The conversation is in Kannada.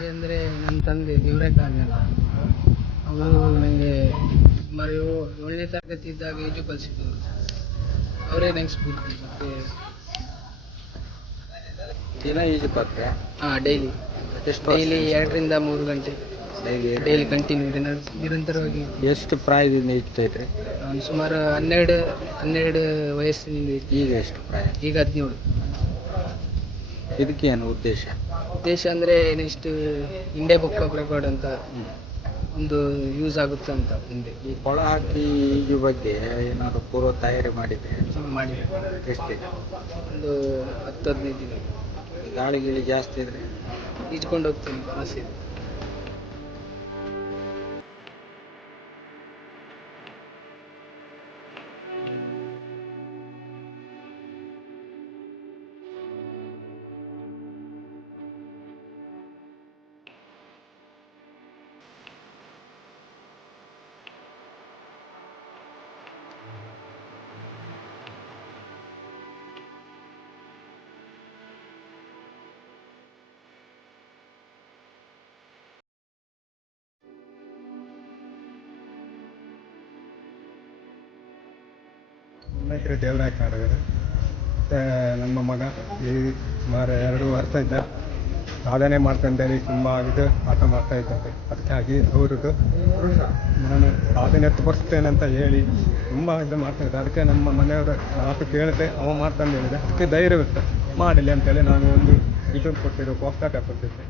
ಸ್ಫೂರ್ತಿ ಅಂದರೆ ನನ್ನ ತಂದೆ ದೇವರೇಕಾಗಿ ಅಂತ. ಅವರು ನನಗೆ ಸುಮಾರು ಒಳ್ಳೆ ಏಳನೇ ತರಗತಿ ಇದ್ದಾಗ ಈಜು ಕಲಿಸಿದ್ರು ಅವರೇ ನಂಗೆ ಸ್ಫೂರ್ತಿ ಮತ್ತು ದಿನ ಈಜು ಬರ್ತೆ ಹಾಂ ಡೈಲಿ ಎಷ್ಟು? ಡೈಲಿ ಎರಡರಿಂದ ಮೂರು ಗಂಟೆ. ಡೈಲಿ ಡೈಲಿ ಕಂಟಿನ್ಯೂ ನಿರಂತರವಾಗಿ ಎಷ್ಟು ಪ್ರಾಯದಿಂದ ಇದ್ರಿ? ನಾನು ಸುಮಾರು ಹನ್ನೆರಡು ಹನ್ನೆರಡು ವಯಸ್ಸಿನಿಂದ. ಈಗ ಎಷ್ಟು ಪ್ರಾಯ? ಈಗ ಹದಿನೇಳು. ಇದಕ್ಕೇನು ಉದ್ದೇಶ? ಉದ್ದೇಶ ಅಂದರೆ next India book of record ಅಂತ ಒಂದು ಯೂಸ್ ಆಗುತ್ತೆ ಅಂತ. ಮುಂದೆ ಈ ಕೊಳ ಹಾಕಿ ಈ ಬಗ್ಗೆ ಏನಾದ್ರು ಪೂರ್ವ ತಯಾರಿ ಮಾಡಿದ್ರೆ? ಮಾಡಿ ಎಷ್ಟಿದೆ? ಒಂದು ಹತ್ತು ಹದಿನೈದು ದಿನ. ಗಾಳಿ ಗೀಳಿ ಜಾಸ್ತಿ ಇದ್ರೆ? ಈಜ್ಕೊಂಡು ಹೋಗ್ತೀನಿ ಮಸೀದಿ ನನ್ನ ಹೆಸರು ದೇವರಾಜ್ ಕಾರಗರ. ಮತ್ತು ನಮ್ಮ ಮಗ ಈ ಸುಮಾರು ಎರಡು ವರ್ಷ ಇದ್ದ. ಸಾಧನೆ ಮಾಡ್ಕೊಂಡೇಳಿ ತುಂಬ ಇದು ಮಾಡ್ತಾ ಇದ್ದಾರೆ. ಅದಕ್ಕಾಗಿ ಅವ್ರದ್ದು ನಾನು ಸಾಧನೆ ತೋರಿಸ್ತೇನಂತ ಹೇಳಿ ತುಂಬ ಇದು ಮಾಡ್ತಾ ಇದ್ದಾರೆ. ಅದಕ್ಕೆ ನಮ್ಮ ಮನೆಯವರು ಮಾತು ಕೇಳಿದೆ ಅವ ಮಾಡ್ತಾನೆ ಹೇಳಿದೆ. ಅದಕ್ಕೆ ಧೈರ್ಯ ಇರುತ್ತೆ ಮಾಡಲಿ ಅಂತೇಳಿ ನಾನು ಒಂದು ಇದು ಕೊಟ್ಟಿದ್ದು ಪುಸ್ತಕ ಕೊಟ್ಟಿದ್ದೆ.